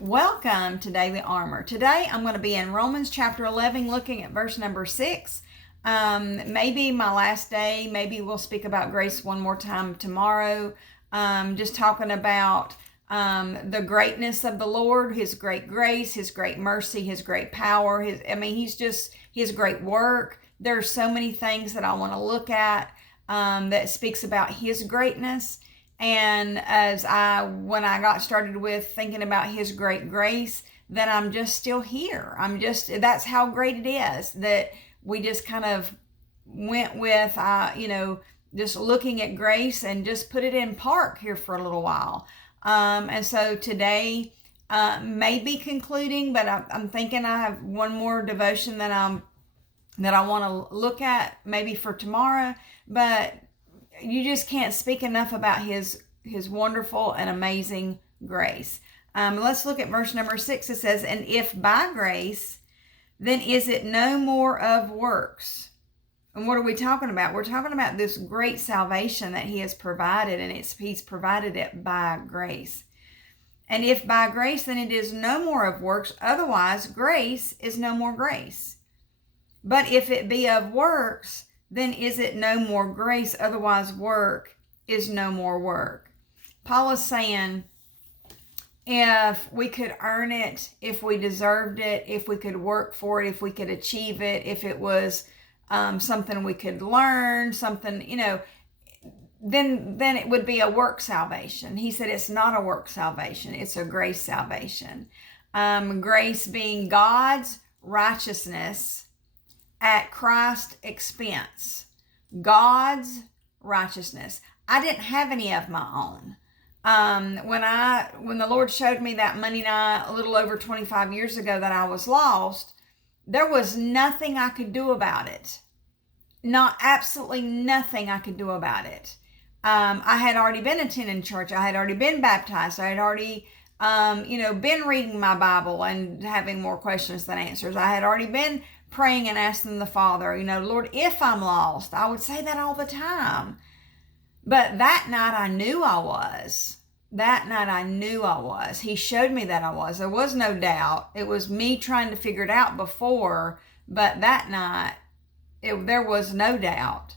Welcome to Daily Armour. Today I'm going to be in Romans chapter 11, looking at verse number 6. Maybe my last day, maybe we'll speak about grace one more time tomorrow. Just talking about the greatness of the Lord, His great grace, His great mercy, His great power. His great work. There are so many things that I want to look at that speaks about His greatness. And when I got started with thinking about His great grace, then I'm just still here. That's how great it is that we just kind of went with, just looking at grace and just put it in park here for a little while. And so today may be concluding, but I'm thinking I have one more devotion that I want to look at maybe for tomorrow, but you just can't speak enough about his wonderful and amazing grace. Let's look at verse number 6. It says, "And if by grace, then is it no more of works?" And what are we talking about? We're talking about this great salvation that He has provided, and He's provided it by grace. And if by grace, then it is no more of works, otherwise grace is no more grace. But if it be of works, then is it no more grace, otherwise work is no more work. Paul is saying, if we could earn it, if we deserved it, if we could work for it, if we could achieve it, if it was something we could learn, something, then it would be a work salvation. He said it's not a work salvation, it's a grace salvation. Grace being God's righteousness at Christ's expense. God's righteousness. I didn't have any of my own. When the Lord showed me that Monday night a little over 25 years ago that I was lost, there was nothing I could do about it. Absolutely nothing I could do about it. I had already been attending church. I had already been baptized. I had already been reading my Bible and having more questions than answers. I had already been praying and asking the Father, Lord, if I'm lost. I would say that all the time. But that night I knew I was. He showed me that I was. There was no doubt. It was me trying to figure it out before, but that night there was no doubt.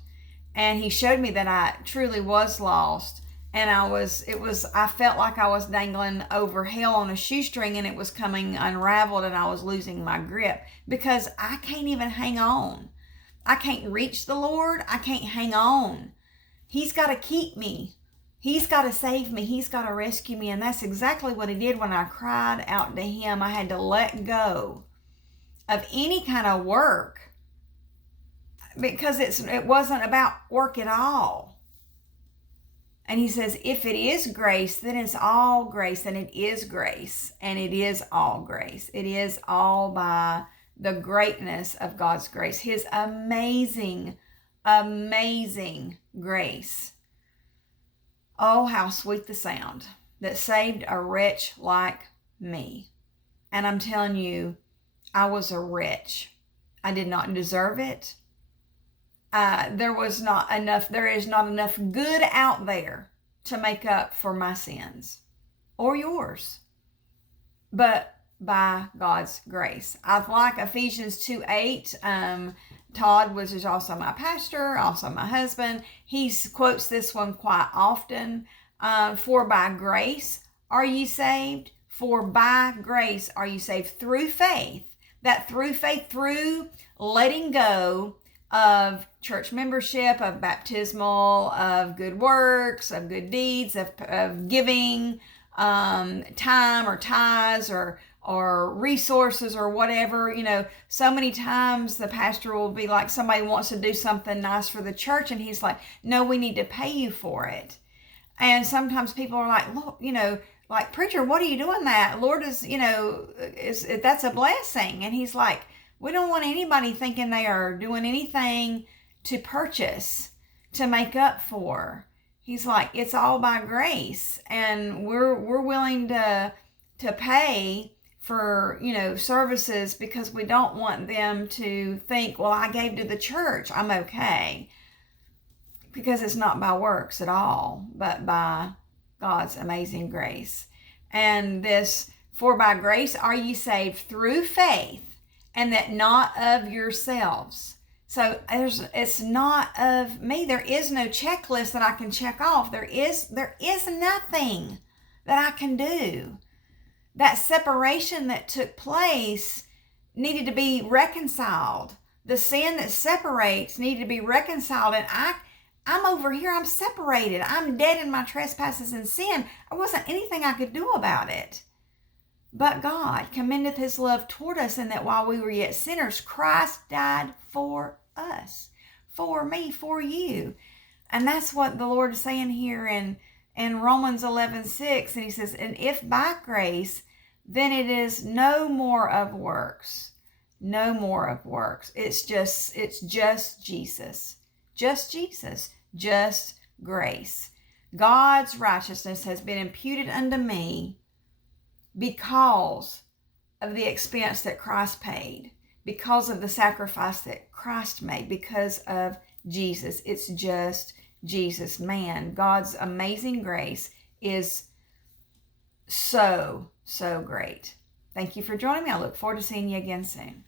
And He showed me that I truly was lost. And I felt like I was dangling over hell on a shoestring, and it was coming unraveled, and I was losing my grip because I can't even hang on. I can't reach the Lord. I can't hang on. He's got to keep me. He's got to save me. He's got to rescue me. And that's exactly what He did when I cried out to Him. I had to let go of any kind of work because it wasn't about work at all. And He says, if it is grace, then it's all grace, and it is grace, and it is all grace. It is all by the greatness of God's grace, His amazing, amazing grace. Oh, how sweet the sound that saved a wretch like me. And I'm telling you, I was a wretch. I did not deserve it. There is not enough good out there to make up for my sins or yours, but by God's grace. I like Ephesians 2:8. Todd, which is also my pastor, also my husband, he quotes this one quite often. For by grace are ye saved. For by grace are you saved through faith. That through faith, through letting go of church membership, of baptismal, of good works, of good deeds, of giving, time or tithes or resources or whatever. So many times the pastor will be like, somebody wants to do something nice for the church, and he's like, no, we need to pay you for it. And sometimes people are like, look, like, preacher, what are you doing that? Lord is that's a blessing. And He's like, we don't want anybody thinking they are doing anything to purchase, to make up for. He's like, it's all by grace, and we're willing to pay for services because we don't want them to think, well, I gave to the church, I'm okay. Because it's not by works at all, but by God's amazing grace. And this For by grace are ye saved through faith, and that not of yourselves. So it's not of me. There is no checklist that I can check off. There is nothing that I can do. That separation that took place needed to be reconciled. The sin that separates needed to be reconciled. And I'm over here. I'm separated. I'm dead in my trespasses and sin. There wasn't anything I could do about it. But God commendeth his love toward us, in that while we were yet sinners, Christ died for us, for me, for you. And that's what the Lord is saying here in Romans 11:6. And he says, and if by grace, then it is no more of works. No more of works. It's just Jesus. Just Jesus. Just grace. God's righteousness has been imputed unto me because of the expense that Christ paid, because of the sacrifice that Christ made, because of Jesus. It's just Jesus. Man, God's amazing grace is so great. Thank you for joining me. I look forward to seeing you again soon.